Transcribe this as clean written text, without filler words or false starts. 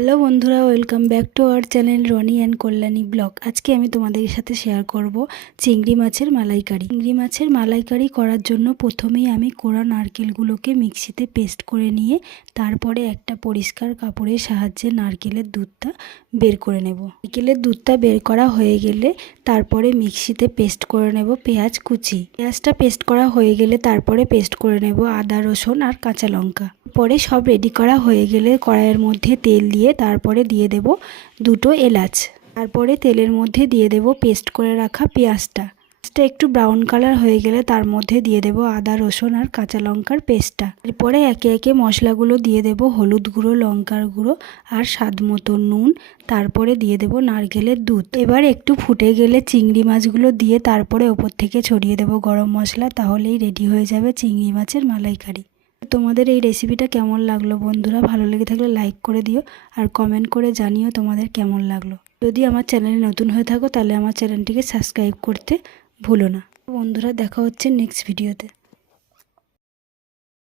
Hello বন্ধুরা, welcome back to our channel Roni and Kalyani blog. আজকে আমি তোমাদের সাথে শেয়ার করব চিংড়ি মাছের মালাইকারি। চিংড়ি মাছের মালাইকারি করার জন্য প্রথমেই আমি কোড়া নারকেলগুলোকে মিক্সিতে পেস্ট করে নিয়ে তারপরে একটা পরিষ্কার কাপড়ের সাহায্যে নারকেলের দুধটা বের করে নেব। নারকেলের দুধটা বের করা হয়ে গেলে তারপরে মিক্সিতে পেস্ট করে নেব পেঁয়াজ কুচি। পেঁয়াজটা পেস্ট করা হয়ে গেলে তারপরে পেস্ট করে নেব আদা, রসুন আর কাঁচা লঙ্কা। পরে সব রেডি করা হয়ে গেলে কড়াইয়ের মধ্যে তেল দিয়ে তারপরে দিয়ে দেব দুটো এলাচ। তারপরে তেলের মধ্যে দিয়ে দেব পেস্ট করে রাখা পেঁয়াজটা একটু ব্রাউন কালার হয়ে গেলে তার মধ্যে দিয়ে দেব আদা, রসুন আর কাঁচা লঙ্কার পেস্টটা। এরপরে একে একে মশলাগুলো দিয়ে দেব হলুদ গুঁড়ো, লঙ্কার গুঁড়ো আর স্বাদ মতো নুন। তারপরে দিয়ে দেব নারকেলের দুধ। এবার একটু ফুটে গেলে চিংড়ি মাছগুলো দিয়ে তারপরে ওপর থেকে ছড়িয়ে দেব গরম মশলা। তাহলেই রেডি হয়ে যাবে চিংড়ি মাছের মালাইকারি। তোমাদের এই রেসিপিটা কেমন লাগলো বন্ধুরা? ভালো লেগে থাকলে লাইক করে দিও আর কমেন্ট করে জানিও তোমাদের কেমন লাগলো। যদি আমার চ্যানেলে নতুন হয়ে থাকো তাহলে আমার চ্যানেলটিকে সাবস্ক্রাইব করতে ভুলো না। বন্ধুরা, দেখা হচ্ছে নেক্সট ভিডিওতে।